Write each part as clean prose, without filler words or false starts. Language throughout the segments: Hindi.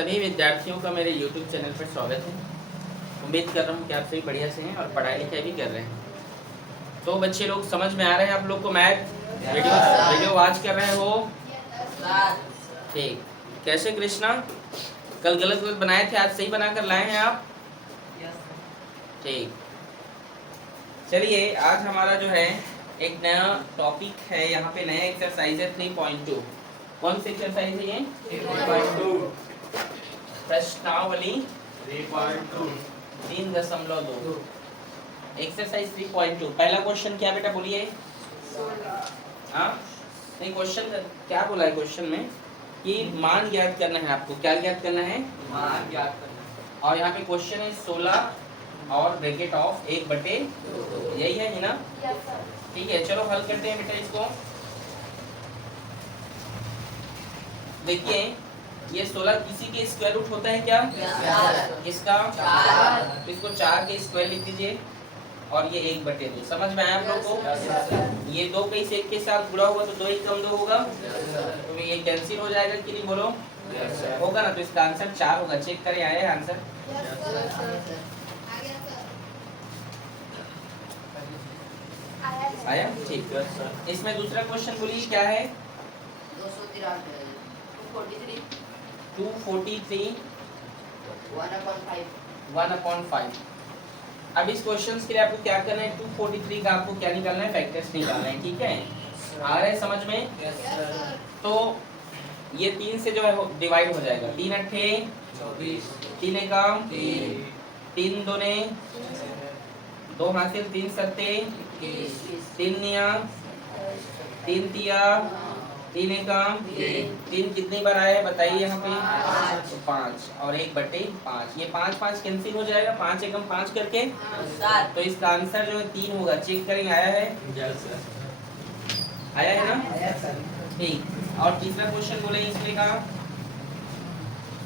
सभी विद्यार्थियों का मेरे YouTube चैनल पर स्वागत है। उम्मीद कर रहा हूँ कि आप सभी बढ़िया से हैं और पढ़ाई लिखाई भी कर रहे हैं। तो बच्चे लोग समझ में आ रहे हैं आप लोग को मैथ वीडियो वॉच कर रहे हो? ठीक। कैसे कृष्णा, कल गलत गलत बनाए थे, आज सही बना कर लाए हैं आप? ठीक। चलिए आज हमारा जो है एक नया टॉपिक है, यहाँ पे नया एक्सरसाइज है 3.2। कौन सी एक्सरसाइज है ये? 3.2 प्रश्नावली 3.2 एक्सरसाइज 3.2। पहला क्वेश्चन क्या बेटा बोलिए? हाँ नहीं, क्वेश्चन क्या बोला है क्वेश्चन में कि मान ज्ञात करना है आपको। क्या ज्ञात करना है? मान ज्ञात करना है। और यहाँ पे क्वेश्चन है 16 और ब्रैकेट ऑफ 1/2, यही है ना? ठीक है, चलो हल करते हैं बेटा इसको। देखिए ये 16 किसी के स्क्वायर रूट होता है क्या? किसका? इसको 4 के स्क्वायर लिख दीजिए और ये 1/2। समझ में आया आप लोग को? ये 2 कहीं से 1 के साथ जुड़ा हुआ तो 2 1 कम 2 होगा, तो ये कैंसिल हो जाएगा कि नहीं बोलो? होगा ना, तो इसका आंसर 4 होगा। चेक करें आया है आंसर? आया? ठीक। इसमें दूसरा क्वेश्चन बोलिए क्या है? 243 1/5। अब इस क्वेश्चन के लिए आपको क्या करना है? 243 का आपको क्या निकालना है? फैक्टर्स निकालना है। ठीक है, आ रहा है समझ में? तो ये 3 से जो है डिवाइड हो जाएगा। 3 अट्ठे 24, 3 एकम 3 दूने 2 हासिल 3 सत्ते 3 निया 3 तिया 3 एकम 3 कितनी बार आया है बताइए यहाँ पे? 5 और 1/5। ये 5 5 कैंसिल हो जाएगा, 5 एकम 5 करके, तो इसका आंसर जो है 3 होगा। चेक करेंगे आया है? आया है ना? ठीक। और तीसरा क्वेश्चन बोले इसमें का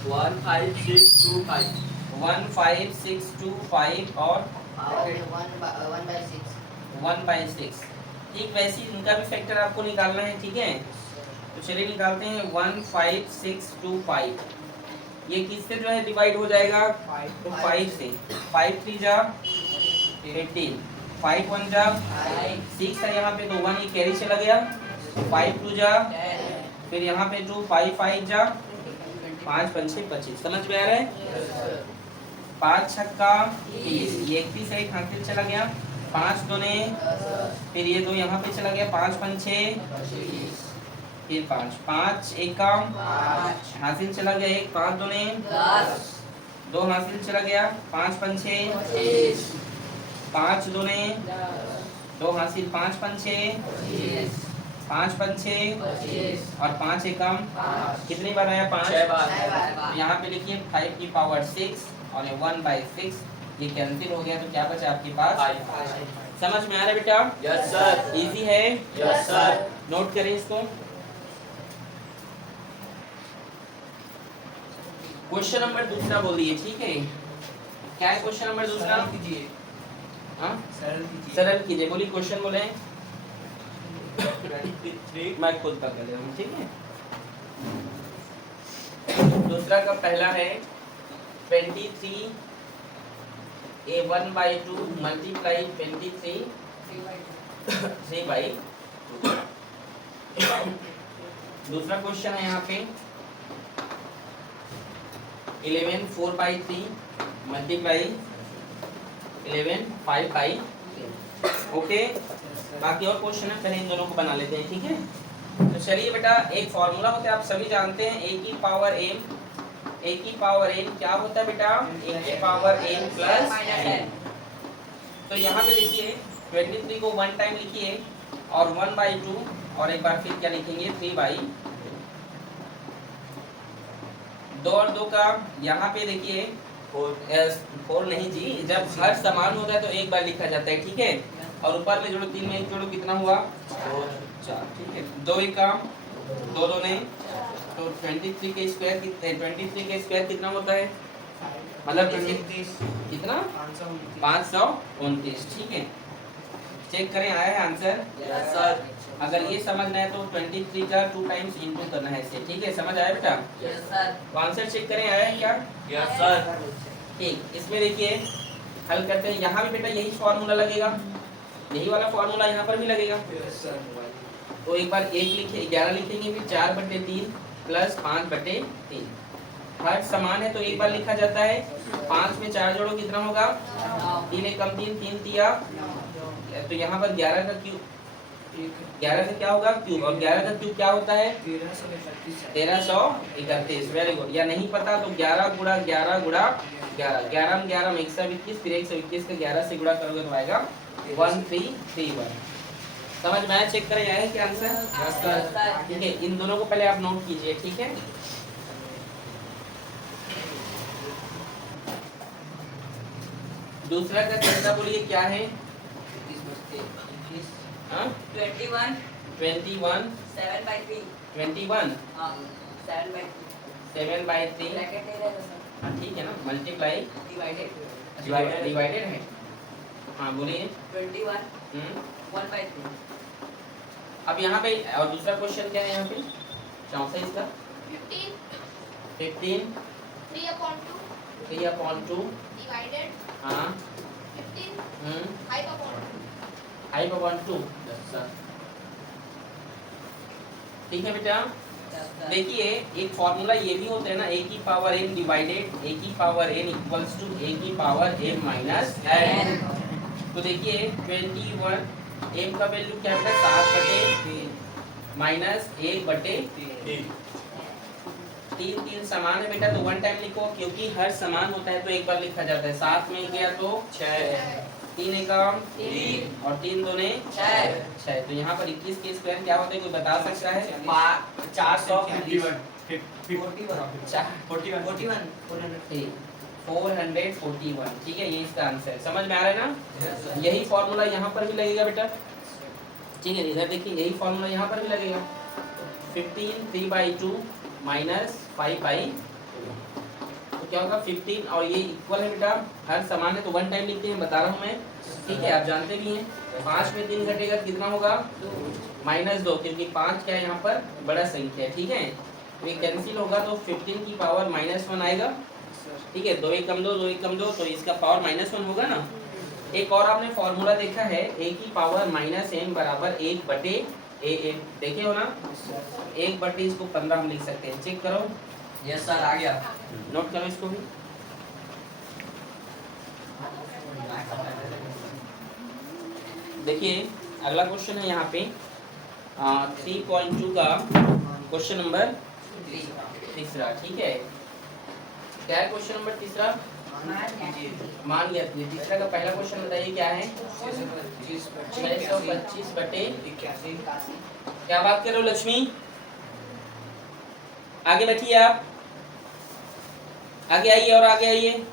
15625 और 1/6। ठीक, वैसे ही इनका भी फैक्टर आपको निकालना है। ठीक है, तो चलिए निकालते हैं। 15625 ये किससे जो है डिवाइड हो जाएगा? तो 5 से। 5 3 जा 18, 5 1 जा 6 है यहाँ पे, तो 1 ये कैरी चला गया। 5 2 जा, फिर यहाँ पे 2 5 5 जा 5 5 25। समझ में आ रहा है? 5 छक्का 30, ये 31 है, हासिल चला गया। 5 दूने, फिर ये 2 यहाँ पे चला गया। 5 5 6, फिर 5 एकम हासिल चला गया। 1 5 दूने 2 हासिल चला गया। 5 5 6 5 दूने 2 हासिल 5 5 6 5 5 6 और 5 एकम कितनी बार आया? 5 बार। यहाँ पे लिखिए 5 की पावर 6 और 1/6, ये कैंसिल हो गया, तो क्या बचा आपके पास? 5। समझ में आ रहा है बेटा? Yes sir. इजी है? Yes sir. नोट करें इसको। क्वेश्चन नंबर दूसरा बोल दिए। ठीक है, क्या है क्वेश्चन नंबर दूसरा? कीजिए। हाँ सरल कीजिए। बोलिए क्वेश्चन बोले। मैं खुद कर ले रहा हूँ। ठीक है, दूसरा का पहला है 23 a 1/2 मल्टीप्लाई 23 3/2। दूसरा क्वेश्चन है यहाँ पे 11 4/3 मल्टीप्लाई 11 5/3। ओके, बाकी और क्वेश्चन है, पहले इन दोनों को बना लेते हैं। ठीक है, तो चलिए बेटा, एक फॉर्मूला होता है, आप सभी जानते हैं, a की पावर n क्या होता है बेटा? a की पावर n प्लस n। तो यहाँ पे देखिए 23 को 1 टाइम लिखिए और 1/2, और एक बार फिर क्या लिखेंगे? 3/2। 2 और 2 का यहाँ पे देखिए 4 नहीं जी, जब हर समान होता है तो एक बार लिखा जाता है। ठीक है, और ऊपर में जोड़ो 3 में 1 जोड़ो, कितना हुआ? 4। ठीक है, 2 एक काम 2 2 नहीं, तो 23 के स्क्वायर कितना होता है? मतलब 23 कितना? 529। ठीक है, चेक करें आया है आंसर? Yes sir. अगर ये समझना है तो 23 का 2 टाइम्स इंटू करना है इससे, ठीक है? समझ आया बेटा? Yes sir. आंसर चेक करें, आया है क्या? Yes sir. ठीक, इसमें देखिए हल करते हैं। यहाँ भी बेटा यही फॉर्मूला लगेगा, यही वाला फॉर्मूला यहाँ पर भी लगेगा। Yes sir. तो एक बार 1 लिखे, 11 लिखेंगे, फिर 4/3 प्लस 5/3। हर समान है तो एक बार लिखा जाता है। 5 में 4 जोड़ो कितना होगा? 3 एक कम 3, 3 तिया, तो यहाँ पर 11 का क्यूब, 11 से क्या होगा? क्यूब, और 11 का क्यूब क्या होता है? 1331। Very good. या नहीं पता तो 11 गुणा 11 गुणा 11, 11 में 11 में 121, फिर 121 का 11 से गुणा करोगे तो आएगा 1331। समझ में आया? चेक करें आया क्या आंसर? Yes sir. ठीक है, इन दोनों को पहले आप नोट कीजिए, ठीक है? दूसरा का तरीका बोलिए क्या है? 21 21 7/3। 21 हाँ 7/3 7/3। ब्रैकेट दे रहे हैं सर। हाँ ठीक है ना, मल्टीप्लाई डिवाइडेड डिवाइडेड है। हाँ बोलिए। 21 1/3। अब यहाँ पे और दूसरा क्वेश्चन क्या है यहाँ पे? चौथा इसका 15 3/2 divided हाँ 15 5/2। ठीक है बेटा। Yes sir. देखिए एक फॉर्मूला ये भी होता है ना, a की पावर n डिवाइडेड a की power n equals to a की पावर m माइनस n। तो देखिए 21 m का वैल्यू क्या है? 7/3 माइनस 1/3। 3 समान है बेटा, तो वन टाइम लिखो, क्योंकि हर समान होता है तो एक बार लिखा जाता है। 7 में गया तो 6, 3 एकम 3 और 3 दूने 6। तो यहाँ पर 21 के स्क्वायर क्या होता है, कोई बता सकता है? 441 441। ठीक है, ये इसका आंसर है। समझ में आ रहा है ना? यही फॉर्मूला यहाँ पर भी लगेगा बेटा, ठीक है? इधर देखिए यही फॉर्मूला यहाँ पर भी लगेगा। 15 3/2 माइनस 5/2, तो क्या होगा? 15 और ये इक्वल है बेटा, हर समान है तो वन टाइम लिखते हैं, बता रहा हूँ मैं, ठीक है? आप जानते भी हैं। 5 में 3 घटेगा कितना होगा? -2, क्योंकि 5 क्या है यहाँ पर? बड़ा संख्या है, ठीक है? तो ये कैंसिल होगा तो 15 की पावर -1 आएगा, ठीक है? 2 एक कम 2, 2 एक कम 2, तो इसका पावर -1 होगा ना। एक और आपने फॉर्मूला देखा है, a की पावर -m बराबर 1/a। देखे हो ना? 1/, इसको 15 हम लिख सकते हैं। चेक करो। यस सर, आ गया। नोट करो इसको भी। देखिए अगला क्वेश्चन है यहाँ पे 3.2 का क्वेश्चन नंबर तीसरा, ठीक है? क्या है क्वेश्चन नंबर तीसरा? मान लिया। तीसरा का पहला क्वेश्चन बताइए क्या है? 625/81। क्या बात कर रहे हो लक्ष्मी? आगे बैठिए, आप आगे आइए और आगे आइए।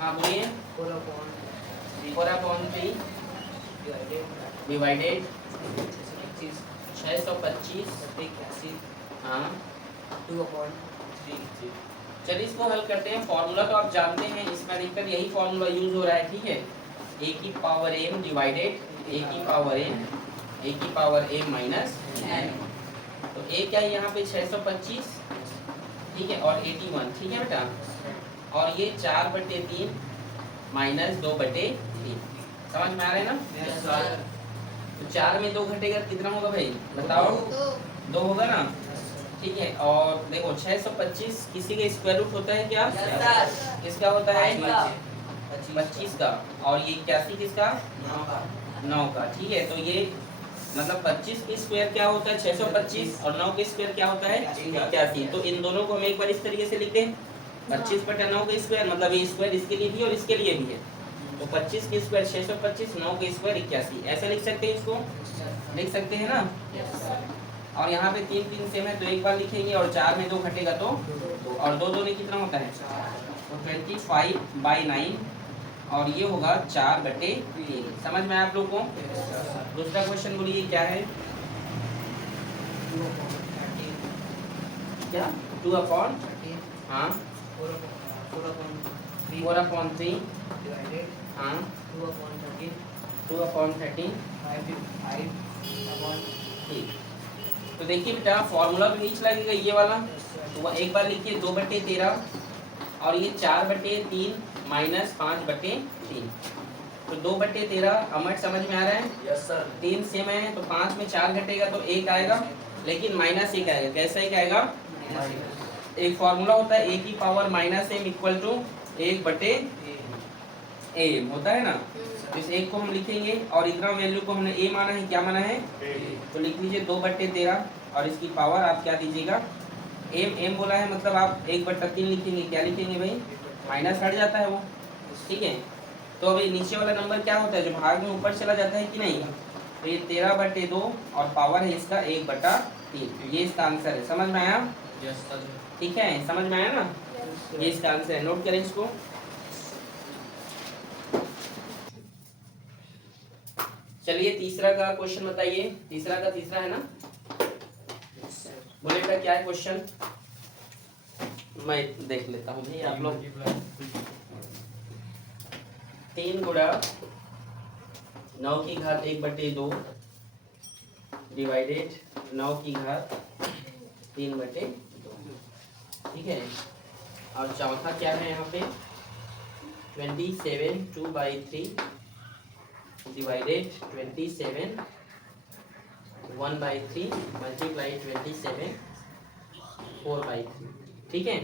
हाँ बोलिए। 4/3 डिवाइडेड 625। हाँ 2/3। चलिए इसको हल करते हैं। फॉर्मूला तो आप जानते हैं, इसमें अधिकतर यही फॉर्मूला यूज हो रहा है, ठीक है? a की पावर m डिवाइडेड a की पावर m माइनस n। तो a क्या है यहाँ पे? 625, ठीक है? और 81, ठीक है बेटा? और ये 4/3 माइनस 2/3। समझ में आ रहा है ना? Yes sir. तो 4 में 2 घटेगा कितना होगा भाई? बताओ। 2 होगा ना, ठीक है? और देखो 625 किसी का स्क्वायर रूट होता है क्या? Yes sir. किसका होता है? 25 का। और ये 81 किसका? 9 का, ठीक है? तो ये मतलब 25 की स्क्वायर क्या होता है? 625, और 9 की स्क्वायर क्या होता है? 81। तो इन दोनों को हम एक बार इस तरीके से लिख दें, 25/9 का स्क्वायर, मतलब ये स्क्वायर इसके लिए भी और इसके लिए भी है। तो 25 की स्क्वायर 625, 9 के स्क्वायर 81, ऐसे लिख सकते हैं, इसको लिख सकते हैं ना? और यहाँ पे 3 सेम है तो एक बार लिखेंगे, और 4 में 2 घटेगा तो, और 2 दूनी कितना होता है? तो 25/9, और ये होगा 4/3। समझ में आया आप लोग को? दूसरा क्वेश्चन बोलिए क्या है? क्या? 2/13। हाँ 4/3। हाँ 2/13 2/13। 5/5 ठीक, तो देखिए बेटा फॉर्मूला तो नीचे लगेगा ये वाला, तो वह एक बार लिखिए 2/13 और ये 4/3 माइनस 5/3। तो 2/13 अमर समझ में आ रहा है, यस सर 3 सेम है तो 5 में 4 घटेगा तो 1 आएगा, लेकिन माइनस 1 आएगा। कैसा 1 आएगा? एक फॉर्मूला होता है a की power -m equal to 1/m होता है ना, तो इस 1 को हम लिखेंगे और इतना वैल्यू को हमने a माना है, क्या माना है? तो लिख लीजिए 2/13 और इसकी पावर आप क्या दीजिएगा m बोला है, मतलब आप 1/3 लिखेंगे। क्या लिखेंगे भाई? माइनस हट जाता है वो, ठीक है। तो अभी नीचे वाला नंबर क्या होता है, जो भाग में ऊपर चला जाता है कि नहीं, तो ये 13/2 और पावर है इसका 1/3, ये इसका आंसर है। समझ में आया? यस सर ठीक है, समझ में आया ना? ये इसका आंसर है, नोट करें इसको। चलिए तीसरा का क्वेश्चन बताइए, तीसरा का तीसरा है ना, बोले बेटा क्या है क्वेश्चन? मैं देख लेता हूँ भाई, आप लोग 3 गुणा 9 की घात 1/2 डिवाइडेड 9 की घात 3/2, ठीक है। और चौथा क्या है यहाँ पे 27 2/3 डिवाइडेड 27 1/3 मल्टीप्लाई 27 4/3, ठीक है।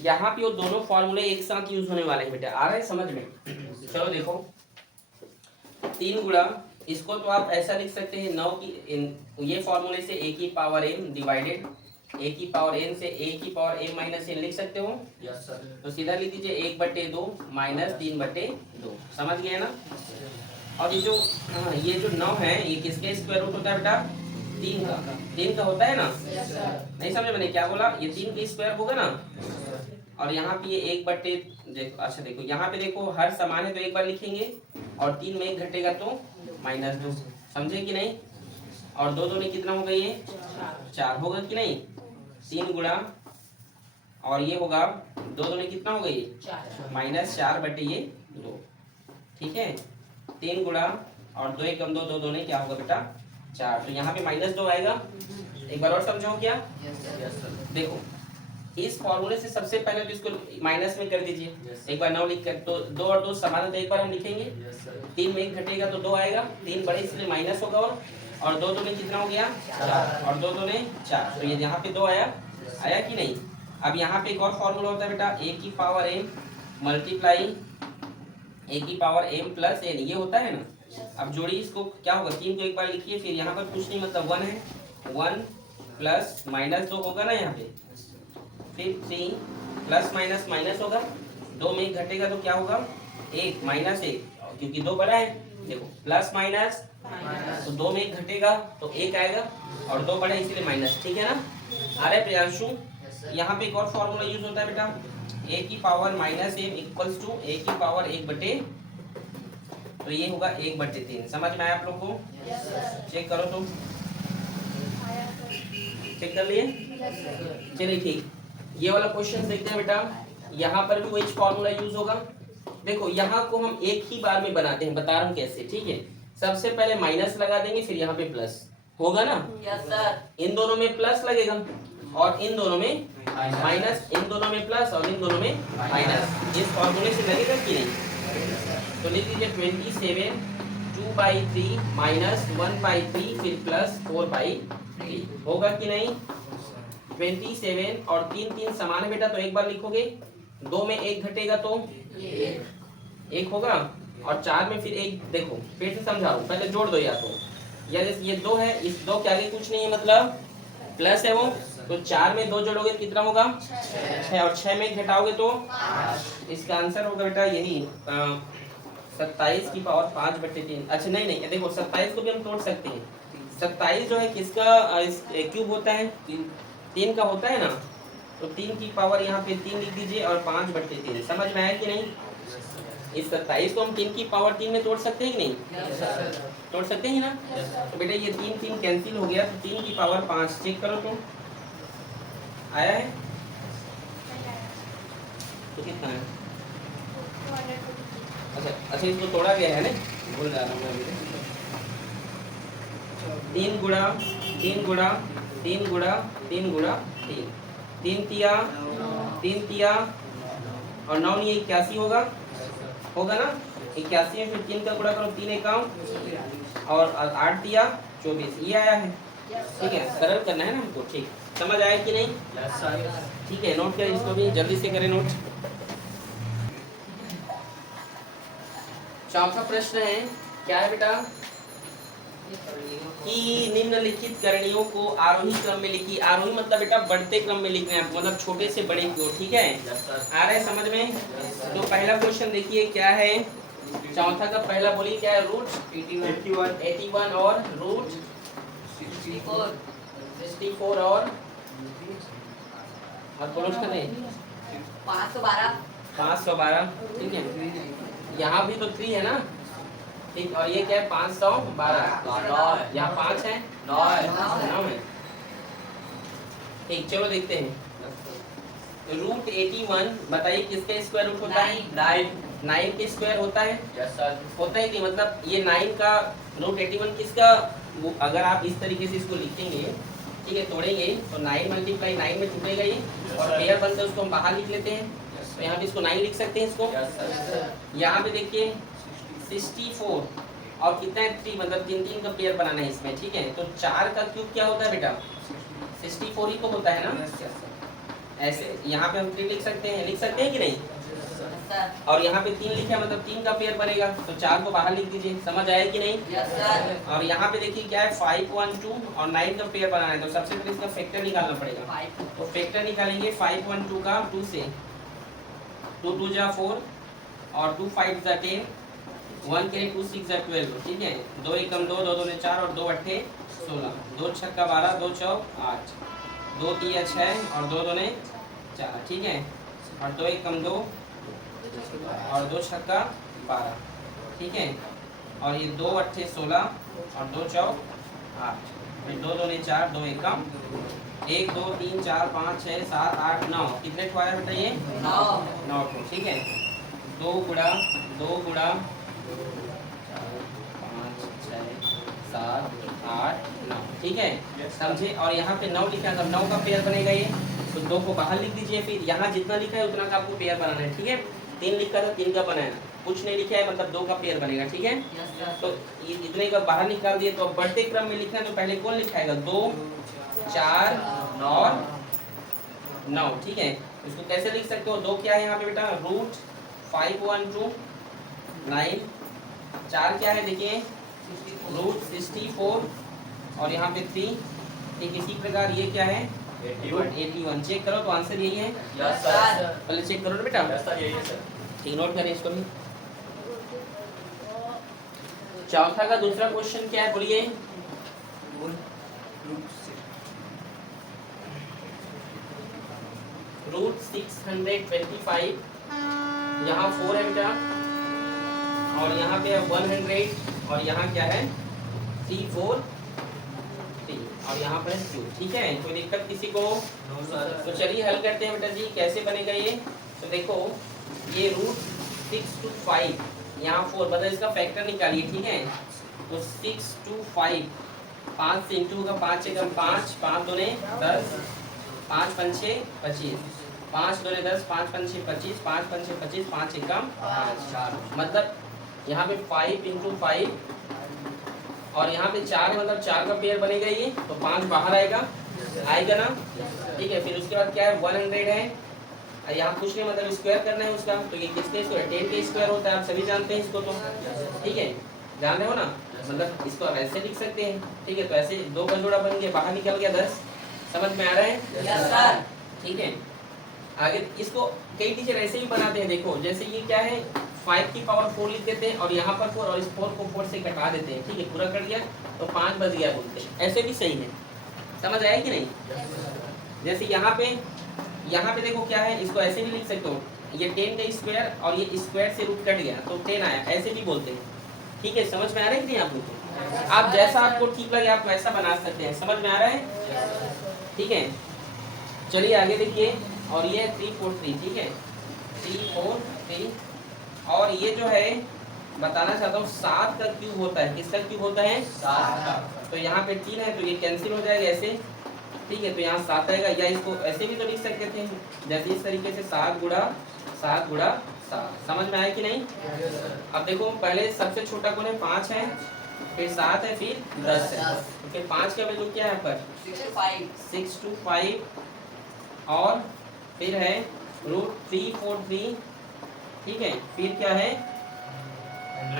यहाँ पे वो दोनों फॉर्मूले एक साथ यूज होने वाले हैं बेटा, आ रहा है समझ में? चलो देखो 3 गुणा, इसको तो आप ऐसा लिख सकते हैं 9 की ये फॉर्मूले से a की पावर m डिवाइडेड a की पावर n से a की पावर m माइनस n लिख सकते हो, यस सर तो सीधा लिख दीजिए 1/2 माइनस 3/2, समझ गए ना? और ये जो 9 है ये किसके स्क्वायर रूट होता है बेटा? 3 का होता है ना? नहीं समझे मैंने क्या बोला? ये 3 के स्क्वायर होगा ना, और यहाँ पे ये 1/, देखो अच्छा देखो यहाँ पे देखो हर समान है तो एक बार लिखेंगे, और 3 में 1 घटेगा तो -2, समझे कि नहीं? और 2 दूनी कितना होगा, ये 4 होगा कि नहीं? 3 गुणा और ये होगा 2 दूनी कितना होगा, ये -4/2, ठीक है। 3 गुणा और 2 एकम 2, 2 दूनी क्या होगा बेटा 4, तो यहाँ पे -2 आएगा। एक बार और समझो क्या? यस सर देखो इस फॉर्मूले से सबसे पहले तो इसको माइनस में कर दीजिए, एक बार 9 लिख कर, तो 2 और 2 समान है तो एक बार हम लिखेंगे, यस सर 3 में 1 घटेगा तो 2 आएगा, 3 बड़े इसलिए माइनस होगा, और 2 दूनी कितना हो गया 4, और 2 दूनी 4, तो ये यहाँ पे 2 आया कि नहीं? अब यहाँ पे एक और फॉर्मूला होता है बेटा a की पावर m मल्टीप्लाई a की पावर m प्लस n, ये होता है ना। अब जोड़िए इसको, क्या होगा 3 को एक बार लिखिए, फिर यहाँ पर कुछ नहीं मतलब 1 है, 1 प्लस -2 होगा ना यहाँ पे, फिर 3 प्लस माइनस होगा, 2 में 1 घटेगा तो क्या होगा 1 -1, क्योंकि 2 बड़ा है, देखो प्लस माइनस तो 2 में 1 घटेगा तो 1 आएगा, और 2 बड़ा है इसीलिए माइनस, ठीक है ना? आ रहा है प्रियांशु? यहाँ पे एक और फॉर्मूला यूज होता है बेटा a की power -m equals to a की पावर 1/, तो ये होगा 1/3, समझ में आया आप लोग को? चेक करो तुम, चेक कर लिए? चलिए ठीक, ये वाला क्वेश्चन देखते हैं बेटा। यहाँ पर भी वही फॉर्मूला यूज होगा। देखो यहाँ को हम एक ही बार में बनाते हैं, बता रहा हूँ कैसे, ठीक है। सबसे पहले माइनस लगा देंगे, फिर यहाँ पे प्लस होगा ना, यस सर इन दोनों में प्लस लगेगा और इन दोनों में माइनस, इन दोनों में प्लस और इन दोनों में माइनस, इस फॉर्मूले से लगेगा कि नहीं? तो लिख लीजिए 27 2/3 माइनस 1/3 फिर प्लस 4/3, होगा कि नहीं? 27 और 3 समान है बेटा, तो एक बार लिखोगे, 2 में 1 घटेगा तो 1 होगा, और 4 में फिर 1, देखो फिर से समझा रहा हूँ, पहले जोड़ दो, या तो ये 2 है, इस 2 के आगे कुछ नहीं है मतलब प्लस है वो, तो 4 में 2 जोड़ोगे कितना होगा 6, और 6 में घटाओगे तो इसका आंसर होगा बेटा यही 27 की पावर 5/3। अच्छा नहीं देखो 27 को भी हम तोड़ सकते हैं, 27 जो है किसका क्यूब होता है, 3 का होता है ना, तो 3 की पावर यहाँ पे 3 लिख दीजिए और 5/3, समझ में आया कि नहीं? इस 27 को हम 3 की पावर 3 में तोड़ सकते हैं कि नहीं? तोड़ सकते हैं ना? तो बेटा ये 3 कैंसिल हो गया, तो 3 की पावर 5, चेक करो तुम, आया है? तो कितना है? अच्छा इसको तोड़ा गया है ना, भूल जा रहा हूँ मैं अभी। 3 गुणा 3 गुणा 3 गुणा 3 गुणा 3, 3 तिया 3 तिया और 9 ये 81 होगा ना। 81 में फिर 3 का गुणा करो, 3 एकाम और 8 तिया 24, ये आया है। ठीक है, सरल करना है ना हमको। ठीक, समझ आया कि नहीं? Yes sir. ठीक है, नोट करें इसको भी, जल्दी से करें नोट। चौथा प्रश्न है, क्या है बेटा कि निम्नलिखित करणियों को आरोही क्रम में लिखी। आरोही मतलब बेटा बढ़ते क्रम में लिखना है, मतलब छोटे से बड़े की ओर। ठीक है, यस सर। आ रहा है समझ में? तो पहला क्वेश्चन देखिए क्या है, चौथा का पहला बोलिए क्या है, रूट 81 और रूट 64 और कौन सा नहीं 512। ठीक है, यहाँ भी तो 3 है ना। ठीक, और ये क्या है 512, यहाँ 5 है 9 है। ठीक, चलो देखते हैं। रूट 81 बताइए किसका स्क्वायर रूट होता है? 9 के स्क्वायर होता है। Yes sir. होता है कि मतलब ये 9 का रूट 81 किसका, अगर आप इस तरीके से इसको लिखेंगे, ठीक है, तोड़ेंगे तो 9 मल्टीप्लाई 9 में टूटेगा ये, और पेयर बनता है उसको हम बाहर लिख लेते हैं। तो यहाँ पे इसको 9 लिख सकते हैं इसको। Yes sir. यहाँ पे देखिए 64 और कितना है 3, मतलब 3 का पेयर बनाना है इसमें। ठीक है, तो 4 का क्यूब क्या होता है बेटा? 64 ही तो होता है ना। ऐसे यहाँ पे हम 3 लिख सकते हैं कि नहीं? और यहाँ पे 3 लिखा है मतलब 3 का पेयर बनेगा, तो 4 को बाहर लिख दीजिए। समझ आया कि नहीं? और यहाँ पे देखिए क्या है 512 और 9 का पेयर बनाना है, तो सबसे पहले इसका फैक्टर निकालना पड़ेगा। तो फैक्टर निकालेंगे 512 का 2 से, 2 2 जा 4 और 2 5 जा 10, 1 के 2 6 जा 12। ठीक है, 2 एकम 2, 2 दूने 4 और 2 अट्ठे 16, 2 छक्का 12, 2 चौक 8, 2 तिया 6 और 2 दूने 4। ठीक है, और 2 एकम 2 और 2 छक्का 12। ठीक है, और ये 2 अट्ठे 16 और 2 चौक 8, फिर 2 दूने 4, 2 एकम 1 2 3 4 5 6 7 8 9, कितने ठो आया बेटा ये? 9 ठो। ठीक है, 2 गुणा 2 गुणा 5 6 7 8 9। ठीक है, समझे? और यहाँ पे 9 लिखा है, तब 9 का पेयर बनेगा ये, तो 2 को बाहर लिख दीजिए। फिर यहाँ जितना लिखा है उतना का आपको पेयर बनाना है। ठीक है, 3 लिखा था 3 का बनाया, कुछ नहीं लिखा है मतलब 2 का पेयर बनेगा। ठीक है, तो ये इतने का बाहर निकाल दिए। तो बढ़ते क्रम में लिखना है, तो पहले कौन लिखाएगा? 2 4 और 9। ठीक है, इसको कैसे लिख सकते हो? 2 क्या है यहाँ पे बेटा? रूट 512 9, 4 क्या है देखिए रूट 64 और यहाँ पे 3। ठीक, इसी प्रकार ये क्या है? रूट 81। चेक करो तो आंसर यही है। Yes sir. पहले चेक करो ना बेटा। यस सर, यही है सर। ठीक, नोट करें इसको भी। चौथा का दूसरा क्वेश्चन क्या है बोलिए? रूट 625, यहाँ 4 है बेटा, और यहाँ पे है 100 और यहाँ क्या है 3 4 3 और यहाँ पर 2। ठीक है, कोई दिक्कत किसी को? No sir. तो चलिए हल करते हैं बेटा जी, कैसे बनेगा ये? तो देखो ये रूट 625 यहाँ 4, मतलब इसका फैक्टर निकालिए। ठीक है, तो 625 5 से इंटू होगा, 5 एकम 5, 5 दूने 10, 5 पंचे 25, 5 दूने 10, 5 पंचे 25, 5 पंचे 25, 5 एकम 5, मतलब यहाँ पे 5 इंटू 5 और यहाँ पे 4 मतलब 4 का पेयर बनेगा ये, तो 5 बाहर आएगा ना। ठीक है, फिर उसके बाद क्या है 100 है, यहाँ कुछ नहीं मतलब स्क्वायर करना है उसका, तो ये किसके स्क्वायर? 10 के स्क्वायर होता है, आप सभी जानते हैं इसको। तो ठीक है, जान रहे हो ना, मतलब इसको आप ऐसे लिख सकते हैं। ठीक है, तो ऐसे 2 का जोड़ा बन गया, बाहर निकल गया 10। समझ में आ रहा है? Yes sir. ठीक है, आगे इसको कई टीचर ऐसे भी बनाते हैं। देखो जैसे ये क्या है 5 की पावर 4 लिख देते हैं और यहाँ पर 4 और इस 4 को 4 से घटा देते हैं। ठीक है, पूरा कर दिया तो 5 बच गया बोलते हैं, ऐसे भी सही है। समझ आया कि नहीं? जैसे यहाँ पे देखो क्या है, इसको ऐसे भी लिख सकते हो, ये 10 का स्क्वायर और ये स्क्वायर से रूट कट गया तो 10 आया, ऐसे भी बोलते हैं। ठीक है, समझ में आ रहा है कि नहीं आप लोग को? आप जैसा आपको ठीक लगे आप वैसा बना सकते हैं। समझ में आ रहा है? ठीक है, चलिए आगे देखिए। और ये 3 4 3। ठीक है, 3 4 3 और ये जो है बताना चाहता हूँ 7 का क्यूब होता है, किसका क्यूब होता है? 7 का। तो यहाँ पे 3 है तो ये कैंसिल हो जाएगा ऐसे, ठीक है, तो यहाँ 7 आएगा, या इसको ऐसे भी तो लिख सकते थे जैसे इस तरीके से 7 गुणा 7 गुणा 7। समझ में आया कि नहीं? Yes sir. अब देखो पहले सबसे छोटा कौन है? 5 है, फिर 7 है, फिर 10 है। तो फिर 5 का वैल्यू क्या है यहाँ पर? 6 to 5 और फिर है √343, ठीक है, फिर क्या है?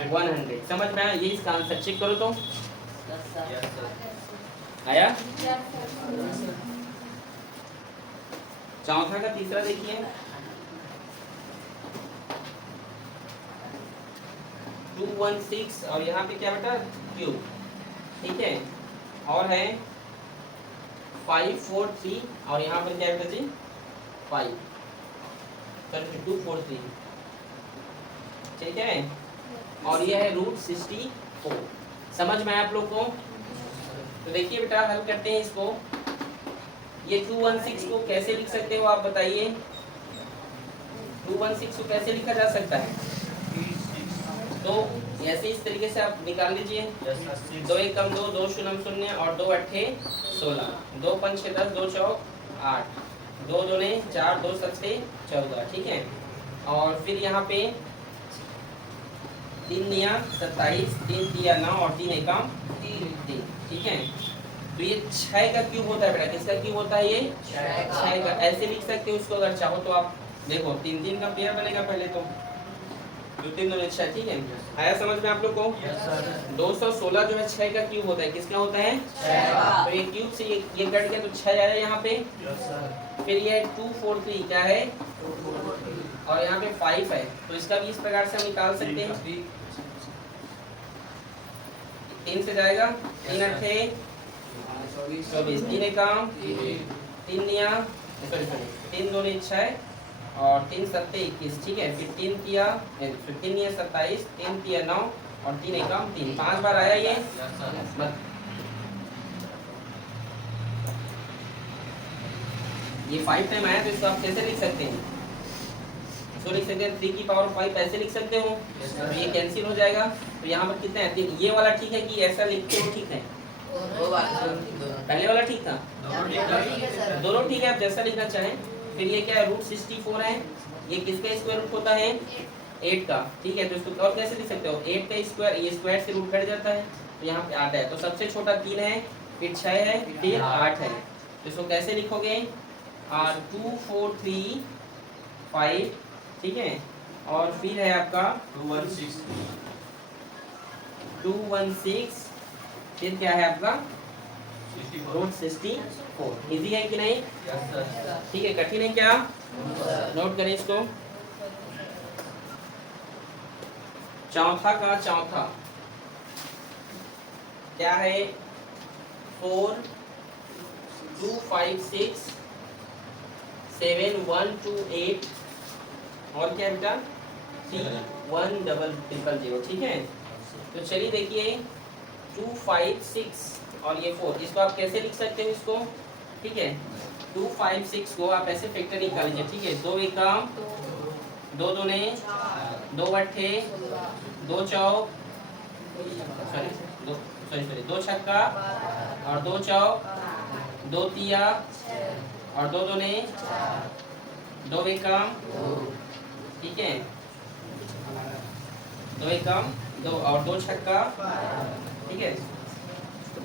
100। समझ में आया? ये इसका आंसर चेक करो तो यस सर। आया। चौथा का तीसरा देखिए, 216 और यहाँ पे क्या बेटा? क्यूब, ठीक है, और है 543 और यहाँ पर क्या बेटा जी? 5, सॉरी 243, ठीक है, और ये है √64। समझ में आया आप लोग को? तो देखिए बेटा हल करते हैं इसको। ये 216 को कैसे लिख सकते हो आप बताइए? 216 को कैसे लिखा जा सकता है? तो ऐसे इस तरीके से आप निकाल लीजिए। 2 1 कम 2, 2 शून्य 0 और 2 अट्ठे 16, 2 पंच 10, 2 चौक 8, 2 दूने 4, 2 सत्ते 14, ठीक है, और फिर यहाँ पे 3 निया 27, 3 तिया 9 और 3 एकम 3, ठीक है। तो ये 6 का क्यूब होता है बेटा, किसका क्यूब होता है? ये 6 का। ऐसे लिख सकते हो उसको अगर चाहो तो आप। देखो 3 3 का पेयर बनेगा पहले तो 2 3 2 6, ठीक है। आया समझ में आप लोग को? Yes sir. 216 जो है 6 का क्यूब होता है, किसका होता है? 6 का। तो ये क्यूब से ये कट गया तो 6 आया यहाँ पे। Yes sir. फिर ये 243 क्या है? और यहाँ पे 5 है, तो इसका भी इस प्रकार से हम निकाल सकते हैं। 3 से जाएगा, 3 अट्ठे 24, 3 एकम 3 निया सॉरी 3 दूनी 6 और 3 सत्ते 21, ठीक है, फिर 3 तिया 27, 3 तिया 9 और 3 एकम 3, 5 बार आया ये। Yes sir. बस ये 5 टाइम आया, तो इसको आप कैसे लिख सकते हैं? इसको लिख सकते हैं 3 की पावर 5, ऐसे लिख सकते हो। Yes, तो sir. ये कैंसिल हो जाएगा, तो यहाँ पर कितना है? ये वाला ठीक है कि ऐसा लिखते हो ठीक है? पहले वाला ठीक था, दोनों ठीक है, आप जैसा लिखना चाहें। फिर ये क्या है? √64 है, ये किसका स्क्वायर रूट होता है? 8 का, ठीक है, तो इसको और कैसे लिख सकते हो? 8 का स्क्वायर, ये स्क्वायर से रूट कट जाता है, तो यहाँ पे 8 है, तो सबसे छोटा 3 है, फिर 6 है, फिर 8 है, तो इसको कैसे लिखोगे? 2 4 3 5, ठीक है, और फिर है आपका 216, फिर क्या है आपका? √64। इजी है कि नहीं? Yes sir. ठीक है, कठिन है क्या? नोट करें इसको। चौथा का चौथा क्या है? 4 2 5 6 7 1 2 8 और क्या बेटा? 3 1 0 ठीक है। तो चलिए देखिए 2 5 6 और ये 4, इसको आप कैसे लिख सकते हो इसको? ठीक है, 2 5 6 को आप ऐसे फैक्टर निकाल लीजिए, ठीक है, 2 एकम 2 दूने 2 अट्ठे 2 चौक सॉरी 2 छक्का और 2 चौक 2 तिया और 2 दूने 2 एकम, ठीक है, 2 एकम 2 और 2 छक्का, ठीक है,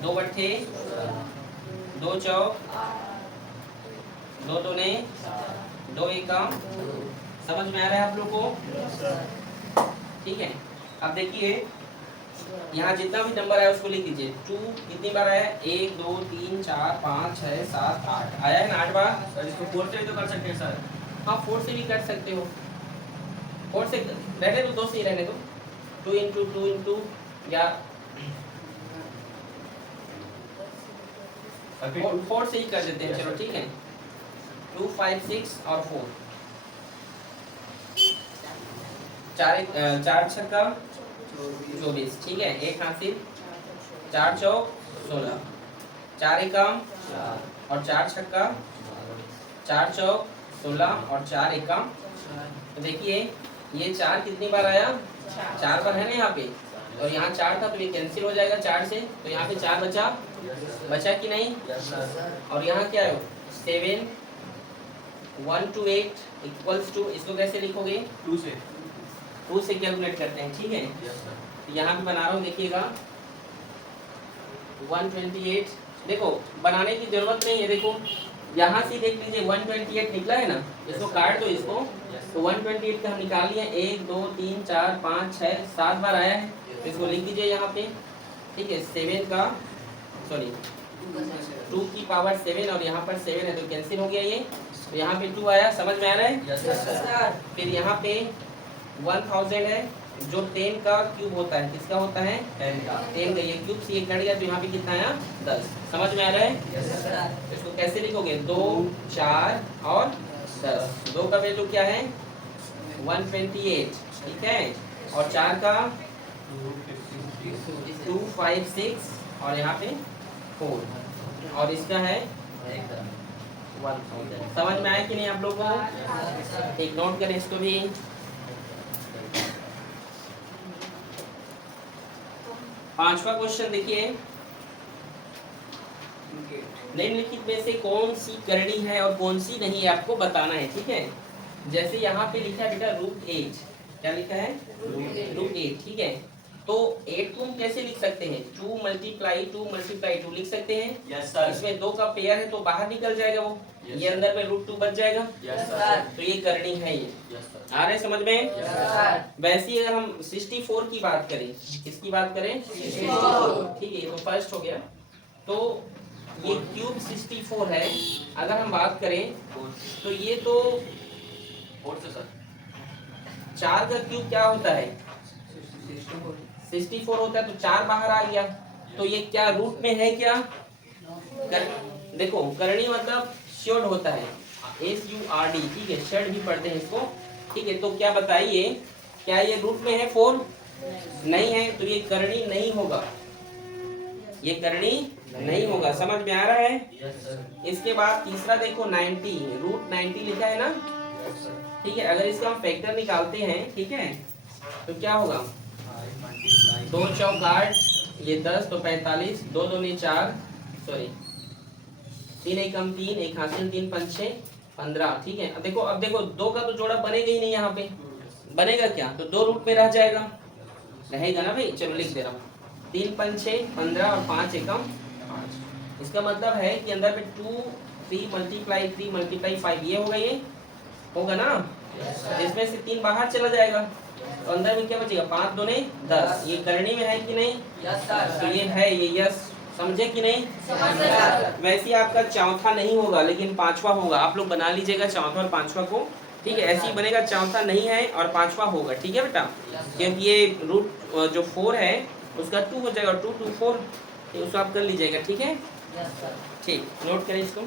2 अट्ठे 2 चौक 2 दूने 2 एकम। समझ में आ रहा है आप लोग को? ठीक है, अब देखिए यहाँ जितना भी नंबर आया उसको लिख दीजिए। 2 कितनी बार आया? 1 2 3 4 5 6 7 8 आया है ना, 8 बार। सर इसको 4 से भी तो कर सकते हैं सर। हाँ 4 से भी कर सकते हो, 4 से रहने दो, 2 से ही रहने दो, 2 इंटू 2 इंटू या 4 से ही कर देते हैं, चलो ठीक है। 2 5 6 और 4 चार छक्का 24, ठीक है, एक हासिल 4 चौक 16, 4 एकम और 4 छक्का 4 चौक 16 और 4 एकम। तो देखिए ये 4 कितनी बार आया? 4 बार है ना यहाँ पे, और यहाँ 4 था तो ये कैंसिल हो जाएगा 4 से, तो यहाँ पे 4 बचा, बचा कि नहीं? Yes sir. और यहाँ क्या है 7 1 to 8 इक्वल्स टू, इसको कैसे लिखोगे? 2 से 2 से कैलकुलेट करते हैं, ठीक है। Yes sir. तो यहाँ पे बना रहा हूँ, देखिएगा 128। देखो बनाने की जरूरत नहीं है, देखो यहाँ से देख लीजिए 128 निकला है ना, इसको काट दो इसको, तो 128 का हम निकाल लिए 1 2 3 4 5 6 7 बार आया है, तो इसको लिख दीजिए यहाँ पे, ठीक है। 7 का सॉरी 2 की पावर 7 और यहाँ पर 7 है तो कैंसिल हो गया ये, तो यहाँ पे 2 आया, समझ में आ रहा है? Yes sir. फिर यहाँ पे 1000 है, जो 10 का क्यूब होता है, किसका होता है? 10 का 10 का, ये क्यूब से ये कट गया तो यहाँ पे कितना आया? 10। समझ में आ रहा है? Yes sir. इसको कैसे लिखोगे? 2 4 और 10। 2 का वैल्यू क्या है? 128, ठीक है। और 4 का 2 5 6 और यहाँ पे 4, और इसका है 1000। समझ में आया कि नहीं आप लोगों को? एक नोट करें इसको भी। पांचवा क्वेश्चन देखिए, निम्नलिखित में से कौन सी करनी है और कौन सी नहीं है आपको बताना है, ठीक है। जैसे यहाँ पे लिखा है बेटा √8, क्या लिखा है? √8, ठीक है। तो 8 को हम कैसे लिख सकते हैं? 2 × 2 लिख सकते हैं। Yes sir. इसमें 2 का पेयर है तो बाहर निकल जाएगा वो, ये अंदर में √2 बच जाएगा, यस सर। तो ये करनी है ये। Yes sir. आ रहे हैं समझ में? Yes sir. वैसे ही अगर हम 64 की बात करें, किसकी बात करें? 64, ठीक है, ये तो फर्स्ट हो गया। तो ये क्यूब 64 है, अगर हम बात करें तो ये तो 4 से सर। 4 का क्यूब क्या होता है? 64 होता है, तो 4 बाहर आ गया, तो ये क्या रूट में है क्या? देखो करणी मतलब श्योर्ड होता है, SURD, ठीक है, शर्ट भी पढ़ते हैं इसको, ठीक है। तो क्या बताइए, क्या ये रूट में है 4? नहीं है, तो ये करणी नहीं होगा, ये करणी नहीं होगा। समझ में आ रहा है? Yes sir. इसके बाद तीसरा देखो 90, √90 लिखा है ना, यस सर। ठीक है। अगर इसका हम फैक्टर निकालते हैं, ठीक है, तो क्या होगा? 2 चौक 8, ये 10 तो 45, 2 दूनी 4, सॉरी 3 एकम 3, एक हासिल 3 5 6 15, ठीक है। अब देखो 2 का तो जोड़ा बनेगा ही नहीं, यहाँ पे बनेगा क्या? तो 2 रूट में रह जाएगा, रहेगा ना भाई। चलो लिख दे रहा हूँ, 3 5 6 15 और 5 एकम 5। इसका मतलब है कि अंदर में 2 3 × 5 ये होगा, ये होगा ना, इसमें से 3 बाहर चला जाएगा, तो अंदर में क्या बचेगा? 5 दूने 10। ये करनी में है कि नहीं? Yes sir. तो ये है, ये यस, समझे कि नहीं? वैसे ही आपका चौथा नहीं होगा लेकिन पांचवा होगा, आप लोग बना लीजिएगा चौथा और पांचवा को, ठीक है। ऐसे ही बनेगा, चौथा नहीं है और पांचवा होगा, ठीक है बेटा, क्योंकि ये रूट जो 4 है उसका 2 हो जाएगा, 2 2 4, तो उसको आप कर लीजिएगा, ठीक है। Yes sir. ठीक, नोट करें इसको।